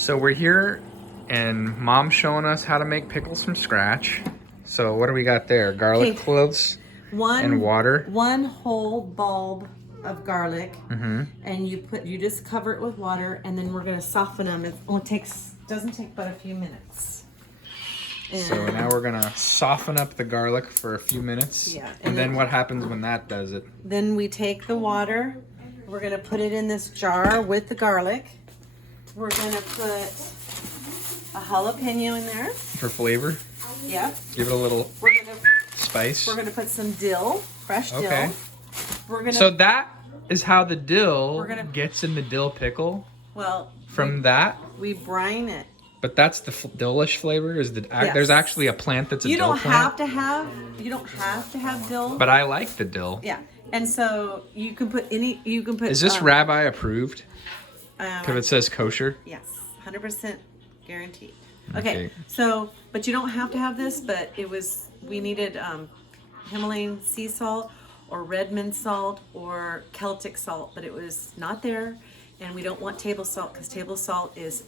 So we're here and Mom's showing us how to make pickles from scratch. So what do we got there? Garlic cloves and water. One whole bulb of garlic, Mm-hmm. and you just cover it with water, and then we're gonna soften them. It only doesn't take but a few minutes. And So now we're gonna soften up the garlic for a few minutes. Yeah, And then what happens when that does it? Then we take the water. We're gonna put it in this jar with the garlic. We're gonna put a jalapeno in there. For flavor? Yeah. Give it a little We're spice. gonna put some dill, fresh dill. Okay. We're gonna. So that is how the dill We're gonna- gets in the dill pickle? Well. From that? We brine it. But that's the dillish flavor? Is the Yes. There's actually a plant that's a dill plant? You don't have to have dill. But I like the dill. Yeah. And so you can put Is this rabbi approved? Because it says kosher? Yes, 100% guaranteed. Okay, so, but you don't have to have this, but we needed Himalayan sea salt or Redmond salt or Celtic salt, but it was not there, and we don't want table salt because table salt is...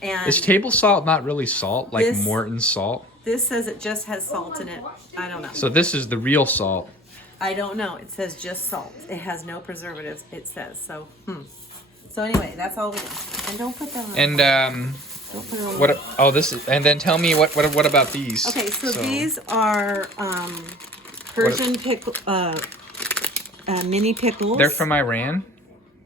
And is table salt not really salt, like Morton salt? This says it just has salt in it. I don't know. So this is the real salt. I don't know. It says just salt. It has no preservatives, it says. So, So anyway, that's all we do. And don't put that on. And don't put it on. what? Oh, this is. And then tell me what about these? Okay, so these are Persian pickle, mini pickles. They're from Iran.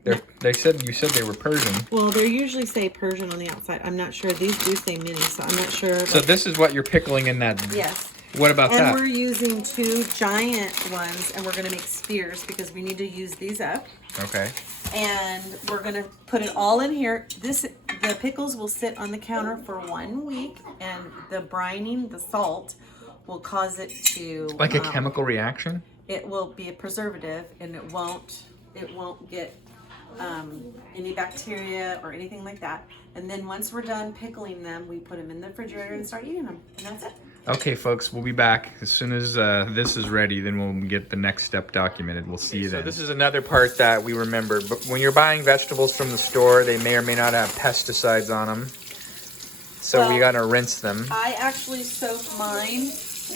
You said they were Persian. Well, they usually say Persian on the outside. I'm not sure. These do say mini, so I'm not sure. So this is what you're pickling in that. Yes. What about that? And we're using 2 giant ones, and we're going to make spears because we need to use these up. Okay. And we're going to put it all in here. The pickles will sit on the counter for 1 week, and the brining, the salt, will cause it to... Like a chemical reaction? It will be a preservative, and it won't get any bacteria or anything like that. And then once we're done pickling them, we put them in the refrigerator and start eating them. And that's it. Okay, folks, we'll be back as soon as this is ready. Then we'll get the next step documented. We'll see you then. So this is another part that we remember. But when you're buying vegetables from the store, they may or may not have pesticides on them. So we gotta rinse them. I actually soak mine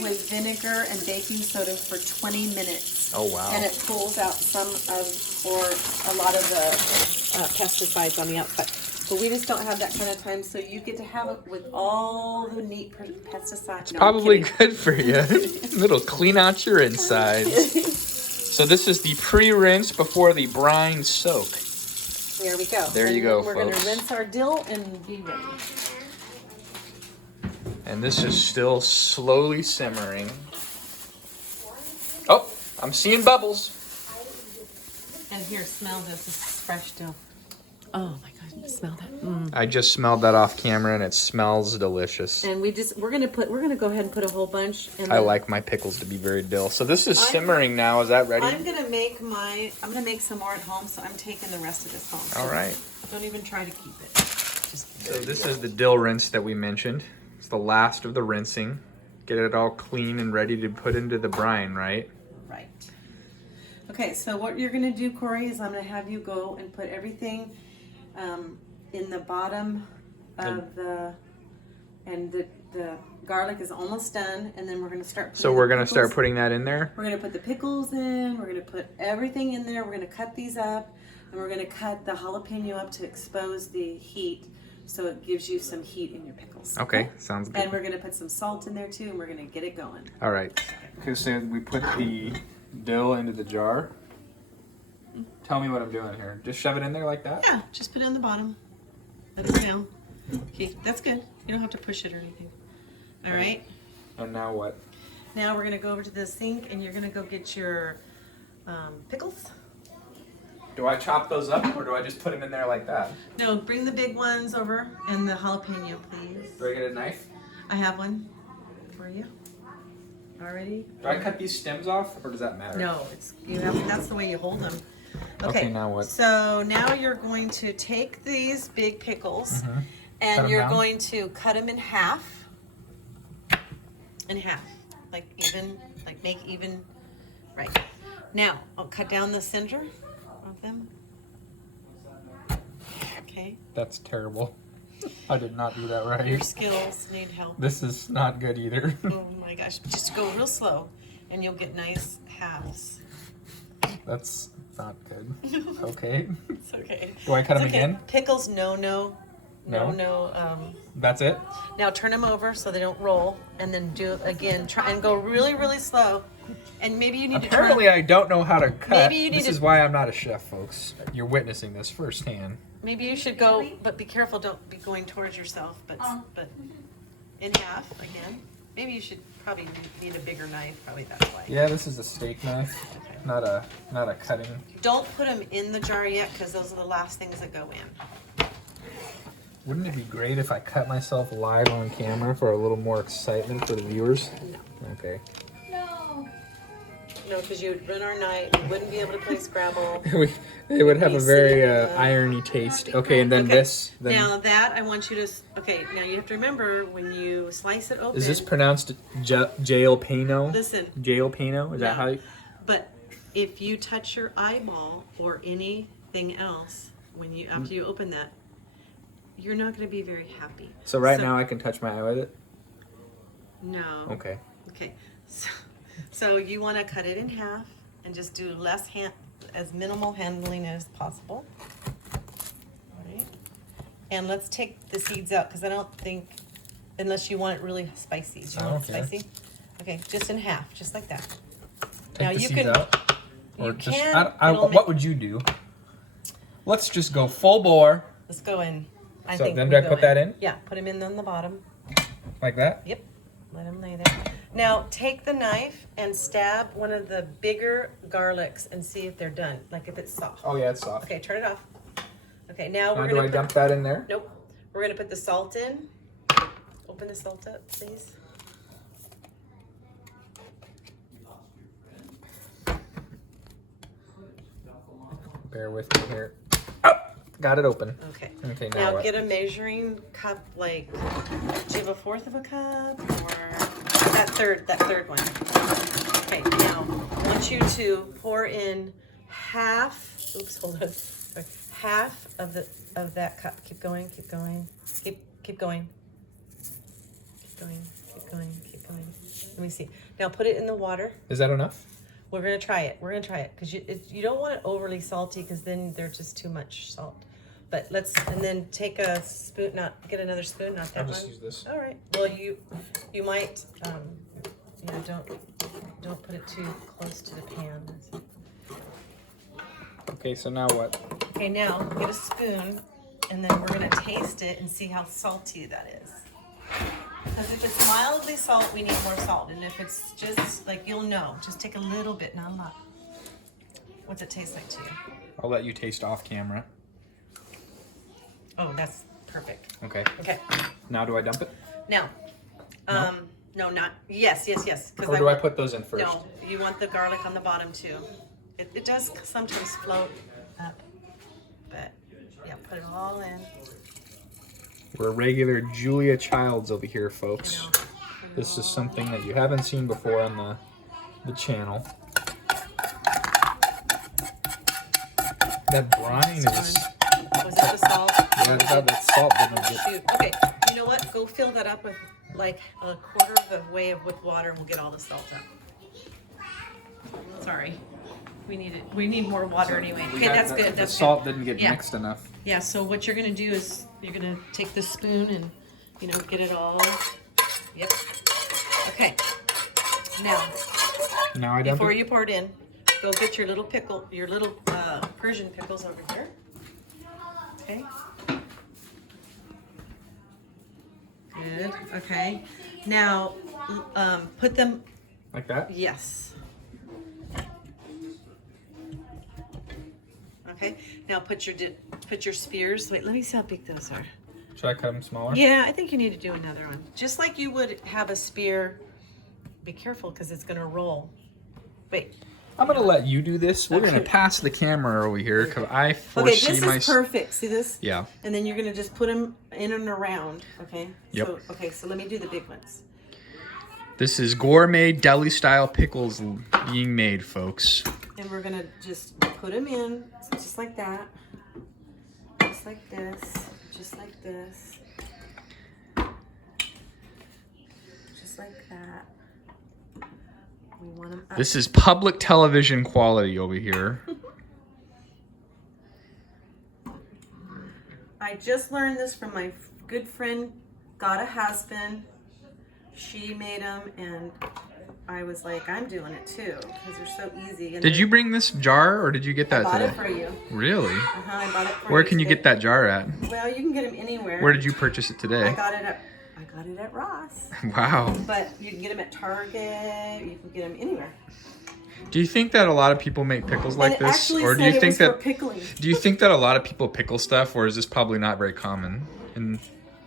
with vinegar and baking soda for 20 minutes. Oh wow! And it pulls out or a lot of the pesticides on the outside. But we just don't have that kind of time, so you get to have it with all the neat pesticides. It's probably good for you. It'll clean out your insides. So this is the pre-rinse before the brine soak. There we go. There you go, folks. We're going to rinse our dill and be ready. And this is still slowly simmering. Oh, I'm seeing bubbles. And here, smell this. This is fresh dill. Oh my God, smell that. I just smelled that off camera and it smells delicious. And we're gonna go ahead and put a whole bunch. And I like my pickles to be very dill. So this is simmering now. Is that ready? I'm gonna make some more at home, so I'm taking the rest of this home. So all right. Don't even try to keep it. So this is the dill rinse that we mentioned. It's the last of the rinsing. Get it all clean and ready to put into the brine, right? Right. Okay, so what you're gonna do, Corey, is I'm gonna have you go and put everything in the bottom of the garlic is almost done, and then we're gonna start. So we're gonna start putting that in there. We're gonna put the pickles in. We're gonna put everything in there. We're gonna cut these up, and we're gonna cut the jalapeno up to expose the heat, so it gives you some heat in your pickles. Okay, sounds good. And we're gonna put some salt in there too, and we're gonna get it going. All right. Okay, so we put the dill into the jar. Tell me what I'm doing here. Just shove it in there like that? Yeah, just put it in the bottom. Let it down. Okay, that's good. You don't have to push it or anything. All right. And now what? Now we're gonna go over to the sink, and you're gonna go get your pickles. Do I chop those up, or do I just put them in there like that? No, bring the big ones over, and the jalapeno, please. Do I get a knife? I have one for you. Already? Do I cut these stems off, or does that matter? No, that's the way you hold them. Okay, now what? So now you're going to take these big pickles, and you're going to cut them in half. Like make even, right. Now, I'll cut down the center of them. Okay. That's terrible. I did not do that Your right. skills need help. This is not good either. Oh my gosh. Just go real slow and you'll get nice halves. That's not good. Okay. It's okay. Do I cut It's them okay. again? Pickles, no. That's it? Now turn them over so they don't roll, and then do it again. Try and go really, really slow. And maybe you need Apparently to turn. I don't know how to cut. Maybe you need this to- is why I'm not a chef, folks. You're witnessing this firsthand. Maybe you should go, but be careful. Don't be going towards yourself. But in half again. Maybe you should probably need a bigger knife. Probably that's why. Yeah, this is a steak knife, Okay. not a cutting. Don't put them in the jar yet, because those are the last things that go in. Wouldn't it be great if I cut myself live on camera for a little more excitement for the viewers? No. Okay. No, because you would ruin our night. We wouldn't be able to play Scrabble. It would have a very Sitting, irony taste. Okay, and then Okay. this. Then, Now that I want you to. Okay, now you have to remember when you slice it open. is this pronounced jalapeno? Listen. Jalapeno? Is that how you... But if you touch your eyeball or anything else after you open that, you're not going to be very happy. So now I can touch my eye with it? No. Okay. Okay. So you want to cut it in half and just do as minimal handling as possible. All right. And let's take the seeds out, because I don't think, unless you want it really spicy. Do you want it spicy? Okay, just in half, just like that. Take now the you seeds can. out? Or You just, can. what would you do? Let's just go full bore. Let's go in. So think then we do I go put that in? Yeah, put them in on the bottom. Like that? Yep. Let them lay there. Now take the knife and stab one of the bigger garlics and see if they're done. Like if it's soft. Oh yeah, it's soft. Okay, turn it off. Okay, now Now we're do gonna I dump that in there? Nope. We're gonna put the salt in. Open the salt up, please. Bear with me here. Oh, got it open. Okay. Okay, Now what? get a measuring cup. Like, do you have a fourth of a cup or that third one? Okay. Now I want you to pour in half. Oops, hold on. Sorry, half of that cup. Keep going. Keep going. Keep going. Keep going. Keep going. Keep going. Let me see. Now put it in the water. Is that enough? We're gonna try it. We're gonna try it because you don't want it overly salty, because then there's just too much salt. But and then take a spoon. Get another spoon. Not that I'll one. just use this. All right. Well, you might don't put it too close to the pan. Okay, so now what? Okay, now get a spoon, and then we're gonna taste it and see how salty that is. Because if it's mildly salt, we need more salt. And if it's just like, you'll know. Just take a little bit, not a lot. What's it taste like to you? I'll let you taste off camera. Oh, that's perfect. Okay. Okay. Now do I dump it? Now, no, not, yes. Or do I put those in first? No, you want the garlic on the bottom too. It does sometimes float up. But, yeah, put it all in. We're regular Julia Childs over here, folks. I know. This is something that you haven't seen before on the channel. That brine is... Was that the salt? Yeah, that salt didn't get... Shoot. Okay, you know what? Go fill that up with like a quarter of the way with water, and we'll get all the salt up. Sorry. We need more water anyway. Okay, that's good. The That's salt good. didn't get Yeah. mixed enough. Yeah, so what you're gonna do is you're gonna take the spoon and get it all. Yep. Okay. Now I dump before it? you pour it in, go get your little Persian pickles over here. Okay. Good. Okay. Now put them. Like that? Yes. Okay. Now put your spears. Wait, let me see how big those are. Should I cut them smaller? Yeah, I think you need to do another one. Just like you would have a spear. Be careful because it's going to roll. Wait. I'm going to let you do this. We're going to pass the camera over here because I foresee this is perfect. See this? Yeah. And then you're going to just put them in and around. Okay? Yep. So let me do the big ones. This is gourmet deli style pickles being made, folks. And we're going to just put them in just like that. Just like this. Just like this. just like that. We want them up. This is public television quality over here. I just learned this from my good friend, Got a Husband. She made them, and I was like, I'm doing it too, because they're so easy. And Did you bring this jar, or did you get that I bought today? it for you. Really? I bought it for Where you can you today. get that jar at? Well, you can get them anywhere. Where did you purchase it today? I got it at Ross. Wow. But you can get them at Target. You can get them anywhere. Do you think that a lot of people make pickles like and it this, actually or do said you it think was that? for pickling. Do you think that a lot of people pickle stuff, or is this probably not very common? And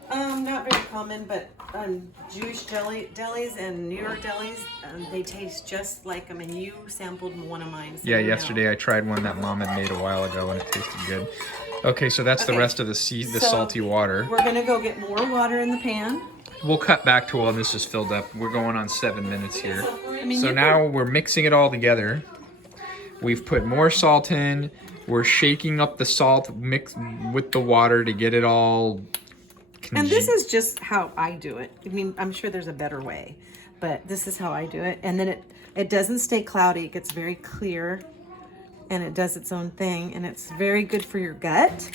Not very common, but Jewish delis and New York delis, they taste just like them. And you sampled one of mine. So yeah, you know. yesterday I tried one that Mom had made a while ago, and it tasted good. Okay, so that's the rest of the So salty water. We're gonna go get more water in the pan. We'll cut back to when this is filled up. We're going on 7 minutes here. I mean, So you now we're mixing it all together. We've put more salt in. We're shaking up the salt mix with the water to get it all. And this is just how I do it. I mean, I'm sure there's a better way, but this is how I do it. And then it doesn't stay cloudy. It gets very clear, and it does its own thing, and it's very good for your gut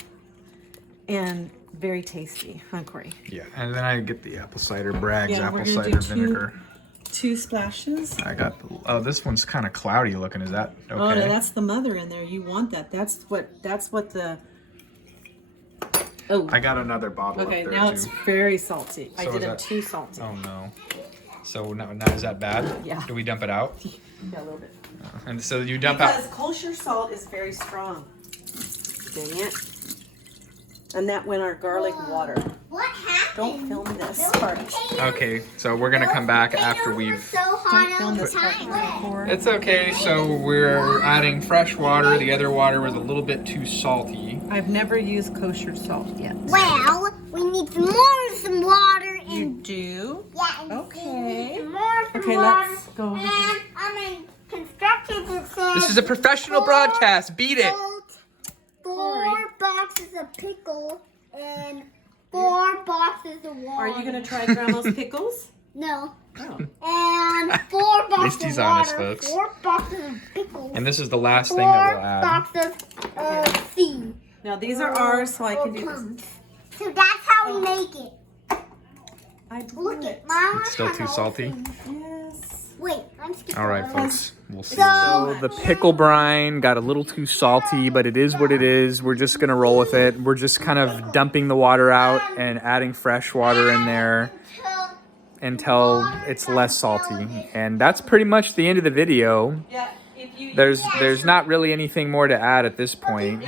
and very tasty, huh, Corey? Yeah, and then I get the apple cider, Bragg's Yeah, apple we're gonna cider do vinegar. Two splashes. I got this one's kind of cloudy looking. Is that okay? Oh, no, that's the mother in there. You want that. That's what the. Oh. I got another bottle Okay, up there now too. it's very salty. I So did is them that- too salty. Oh no. So now is that bad? Yeah. Do we dump it out? Yeah, a little bit. And so you dump Because out. kosher salt is very strong. Dang it. And that went our garlic water. What happened? Don't film this part. Okay, so we're gonna come back after we've. So hard Don't film all the this part. time. It's okay. So we're adding fresh water. The other water was a little bit too salty. I've never used kosher salt yet. Well, we need some water You and do? yeah. And Okay. some more. Okay, water. let's go. And I'm in construction. It says This is a professional broadcast. Beat it. salt, 4 boxes of pickle and 4 boxes of water. Are you going to try Grandma's pickles? No. Oh. And 4 boxes he's of honest, water, folks. 4 boxes of pickles, And this is the last 4 thing that we'll add. boxes of seed. Now these are ours, so I can do this. Plums. So that's how we make it. I do Look it. at Mama. It's still has too all salty? things. Yes. Wait, I'm skipping. All right, over. folks. We'll see. So The pickle brine got a little too salty, but it is what it is. We're just gonna roll with it. We're just kind of dumping the water out and adding fresh water in there until it's less salty. And that's pretty much the end of the video. Yeah, if you There's not really anything more to add at this point.